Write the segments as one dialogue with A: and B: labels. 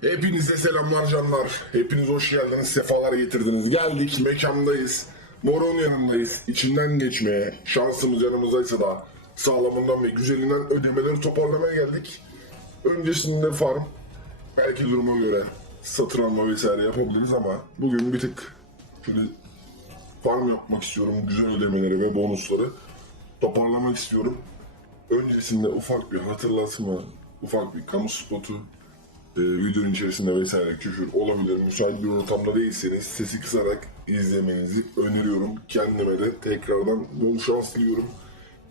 A: Hepinize selamlar canlar. Hepiniz hoş geldiniz, sefalar getirdiniz. Geldik, mekandayız. Moron yanındayız. İçinden geçmeye, şansımız yanımızdaysa da sağlamından ve güzelinden ödemeleri toparlamaya geldik. Öncesinde farm, belki duruma göre satın alma vesaire yapabiliriz ama bugün bir tık şöyle farm yapmak istiyorum. Güzel ödemeleri ve bonusları toparlamak istiyorum. Öncesinde ufak bir hatırlatma, ufak bir kamu spotu e, videonun içerisinde vesaire küfür olabilir. Müsait bir ortamda değilseniz sesi kısarak izlemenizi öneriyorum. Kendime de tekrardan bol şans diliyorum.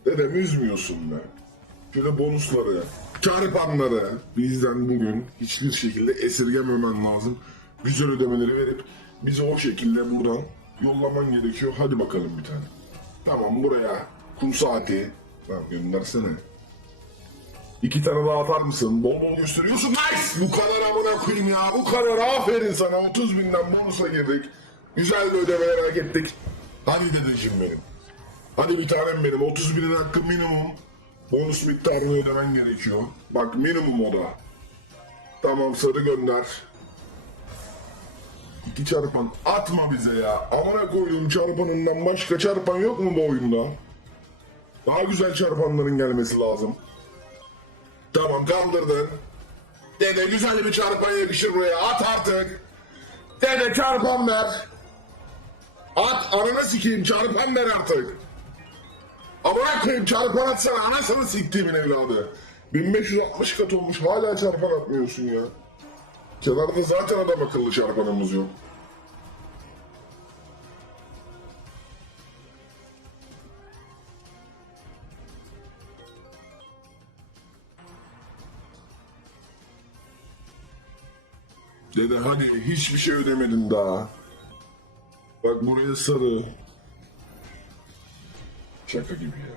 A: Dedem üzmüyorsun be. Şöyle bonusları, çarpanları bizden bugün hiçbir şekilde esirgememen lazım. Güzel ödemeleri verip bizi o şekilde buradan yollaman gerekiyor. Hadi bakalım bir tane. Tamam buraya kum saati. Tamam göndersene. İki tane daha atar mısın? Bol bol gösteriyorsun. Nice! Bu kadar amına koyayım ya. Bu kadar aferin sana. 30 binden bonusa girdik. Güzel bir ödemeler hak ettik. Hadi dedeciğim benim. Hadi bir tanem benim. 30 binin hakkı minimum. Bonus miktarını ödemen gerekiyor. Bak minimum o da. Tamam sarı gönder. İki çarpan atma bize ya. Amına koyduğum çarpanından başka çarpan yok mu bu oyunda? Daha güzel çarpanların gelmesi lazım. Tamam kaldırdın. Dede güzel bir çarpan yakışır buraya. At artık. Dede çarpan ver. At ananı sikeyim çarpan ver artık. Amına koyayım çarpan atsana anasını siktiğimin evladı. 1560 kat olmuş hala çarpan atmıyorsun ya. Kenarda zaten adam akıllı çarpanımız yok. Dede hadi hiçbir şey ödemedin daha. Bak buraya sarı. Şaka gibi ya.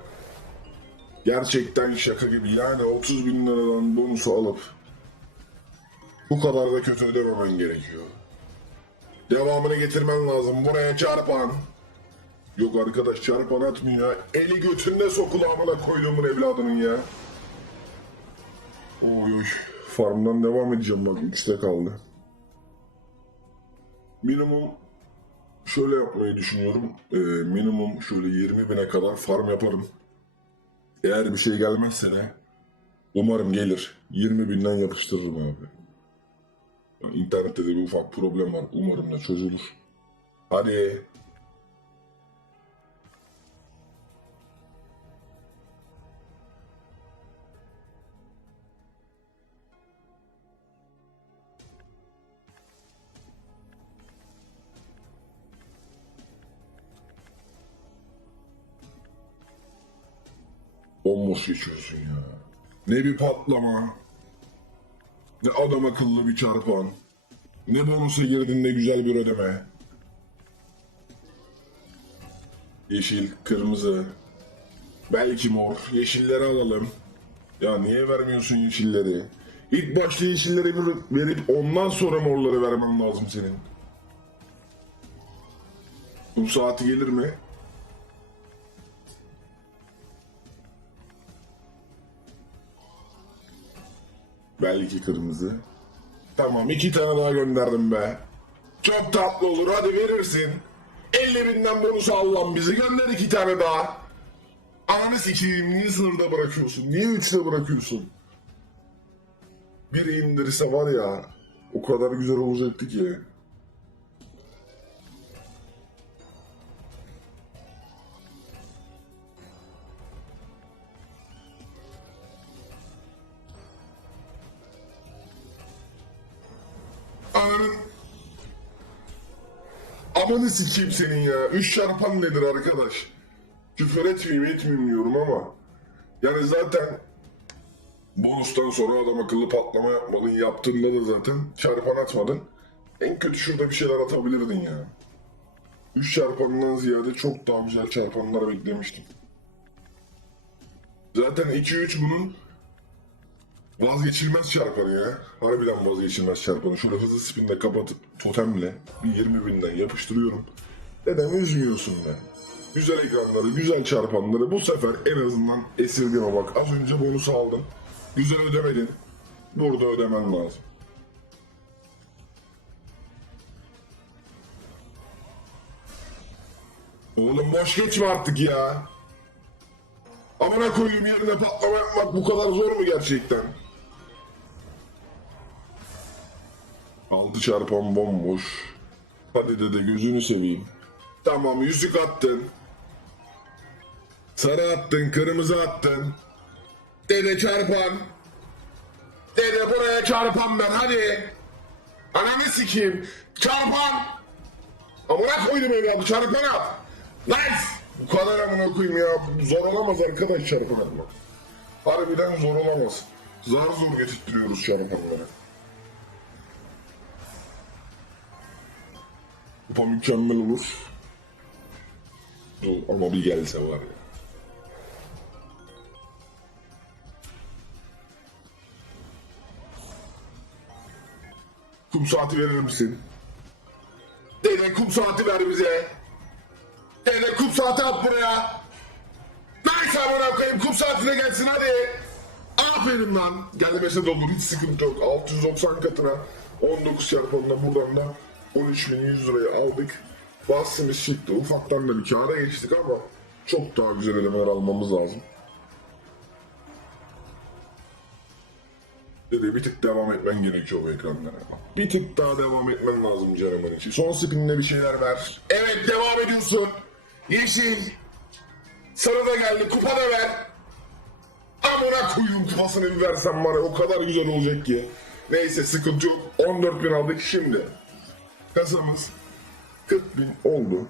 A: Gerçekten şaka gibi. Yani 30 bin liradan bonusu alıp bu kadar da kötü ödememen gerekiyor. Devamını getirmen lazım. Buraya çarpan. Yok arkadaş çarpan atmıyor. Eli götünde sokulu amına koyduğumun evladının ya. Oy oy. Farmdan devam edeceğim bak 3'te kaldı. Minimum şöyle yapmayı düşünüyorum. Ee, minimum şöyle 20 bine kadar farm yaparım. Eğer bir şey gelmezse de umarım gelir. 20 binden yapıştırırım abi. İnternette de bir ufak problem var. Umarım da çözülür. Hadi. Bomboş geçiyorsun ya. Ne bir patlama. Ne adam akıllı bir çarpan. Ne bonusa girdin ne güzel bir ödeme. Yeşil, kırmızı. Belki mor. Yeşilleri alalım. Ya niye vermiyorsun yeşilleri? İlk başta yeşilleri verip ondan sonra morları vermen lazım senin. Bu saati gelir mi? Belki kırmızı. Tamam iki tane daha gönderdim be. Çok tatlı olur hadi verirsin. 50 binden bonus al lan bizi gönder iki tane daha. Ananı sikeyim niye sınırda bırakıyorsun? Niye üçte bırakıyorsun? Biri indirirse var ya o kadar güzel olacaktı ki. Amanı sikeyim senin ya. Üç çarpan nedir arkadaş? Küfür etmeyeyim etmeyeyim diyorum ama. Yani zaten bonustan sonra adam akıllı patlama yapmadın. Yaptığında da zaten çarpan atmadın. En kötü şurada bir şeyler atabilirdin ya. Üç çarpandan ziyade çok daha güzel çarpanlar beklemiştim. Zaten 2-3 bunun Vazgeçilmez çarpanı ya. Harbiden vazgeçilmez çarpanı. Şöyle hızlı spinle kapatıp totemle bir 20 binden yapıştırıyorum. Neden üzmüyorsun be? Güzel ekranları, güzel çarpanları bu sefer en azından esirgeme bak. Az önce bonus aldım. Güzel ödemedin. Burada ödemen lazım. Oğlum boş geçme artık ya. Amına koyayım yerine patlama yapmak bu kadar zor mu gerçekten? Altı çarpan bomboş. Hadi dede gözünü seveyim. Tamam yüzük attın. Sarı attın, kırmızı attın. Dede çarpan. Dede buraya çarpan ben hadi. Ananı sikeyim. Çarpan. Amına koydum evladı çarpan at. Nice. Bu kadar amına koyayım ya. Zor olamaz arkadaş çarpan. Harbiden zor olamaz. Zar zor getirtiyoruz çarpanları. Kupa mükemmel olur. Ama bir gelse var ya. Kum saati verir misin? Dede kum saati ver bize. Dede kum saati at buraya. Neyse amına koyayım kum saatine gelsin hadi. Aferin lan. Gelmese de olur hiç sıkıntı yok. 690 katına 19 çarpanına buradan da 13.100 liraya aldık. Bastığımız çıktı. Ufaktan da bir kâra geçtik ama çok daha güzel elemeler almamız lazım. Dede bir tık devam etmen gerekiyor bu ekranlara. Bir tık daha devam etmen lazım canımın içi. Son spinine bir şeyler ver. Evet devam ediyorsun. Yeşil. Sarı da geldi. Kupa da ver. Amına koyayım kupasını bir versen ya o kadar güzel olacak ki. Neyse sıkıntı yok. 14 bin aldık şimdi. Kasamız 40 bin oldu.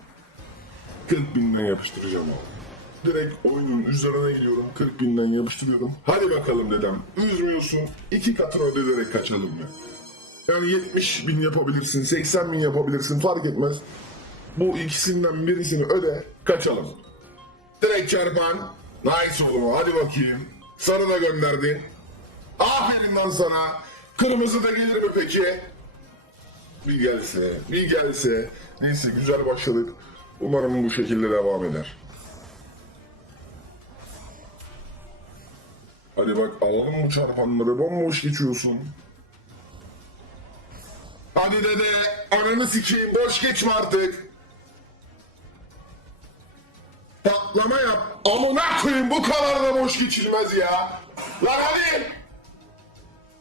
A: 40 binden yapıştıracağım abi. Direkt oyunun üzerine gidiyorum. 40 binden yapıştırıyorum. Hadi bakalım dedem. Üzmüyorsun. iki katını ödeyerek kaçalım mı? Yani 70 bin yapabilirsin, 80 bin yapabilirsin fark etmez. Bu ikisinden birisini öde, kaçalım. Direkt çarpan. Nice oğlum hadi bakayım. Sarı da gönderdin. Aferin lan sana. Kırmızı da gelir mi peki? Bir gelse, bir gelse. Neyse güzel başladık. Umarım bu şekilde devam eder. Hadi bak alalım bu çarpanları bomboş geçiyorsun. Hadi dede ananı sikeyim boş geçme artık. Patlama yap. Amına koyayım bu kadar da boş geçilmez ya. Lan hadi.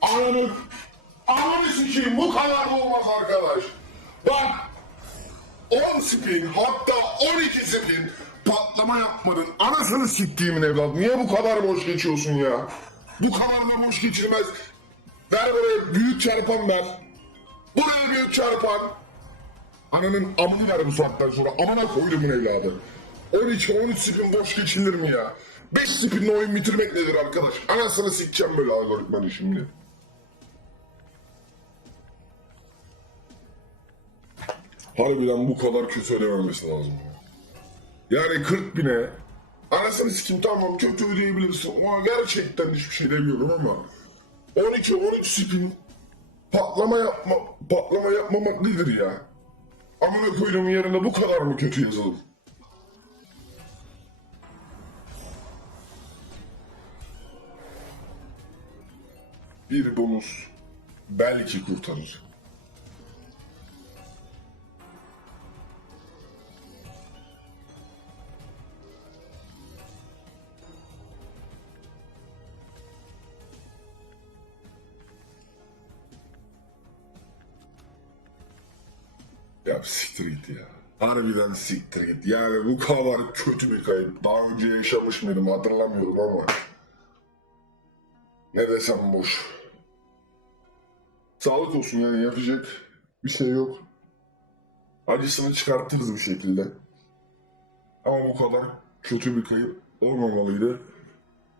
A: Ananı. Sikeyim bu kadar da olmaz arkadaş. Bak. 10 spin hatta 12 spin patlama yapmadın. Anasını siktiğimin evlat. Niye bu kadar boş geçiyorsun ya? Bu kadar da boş geçilmez. Ver buraya büyük çarpan ver. Buraya büyük çarpan. Ananın amını ver bu saatten sonra. Amına koydumun evladı. 12-13 spin boş geçilir mi ya? 5 spinle oyun bitirmek nedir arkadaş? Anasını sikeceğim böyle algoritmanı şimdi. Harbiden bu kadar kötü ödememesi lazım. Yani 40 bine anasını sikim tamam kötü ödeyebilirsin ama gerçekten hiçbir şey demiyorum ama 12-13 spin patlama yapma patlama yapmamak nedir ya? Amına koyduğum yerine bu kadar mı kötü yazılım? Bir bonus belki kurtarır. Ya siktir git ya. Harbiden siktir git. Yani bu kadar kötü bir kayıp. Daha önce yaşamış mıydım hatırlamıyorum ama. Ne desem boş. Sağlık olsun yani yapacak bir şey yok. Acısını çıkartırız bir şekilde. Ama bu kadar kötü bir kayıp olmamalıydı.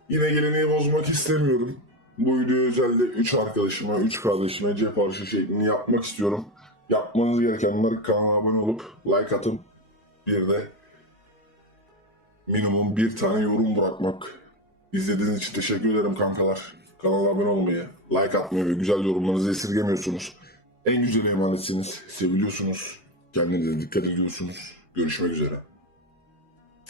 A: Yine geleneği bozmak istemiyorum. Bu video özelde 3 arkadaşıma, 3 kardeşime cep harcı şeklini yapmak istiyorum. Yapmanız gerekenler kanala abone olup like atıp bir de minimum bir tane yorum bırakmak. İzlediğiniz için teşekkür ederim kankalar. Kanala abone olmayı, like atmayı ve güzel yorumlarınızı esirgemiyorsunuz. En güzel emanetsiniz, seviliyorsunuz. Kendinize dikkat ediyorsunuz. Görüşmek üzere.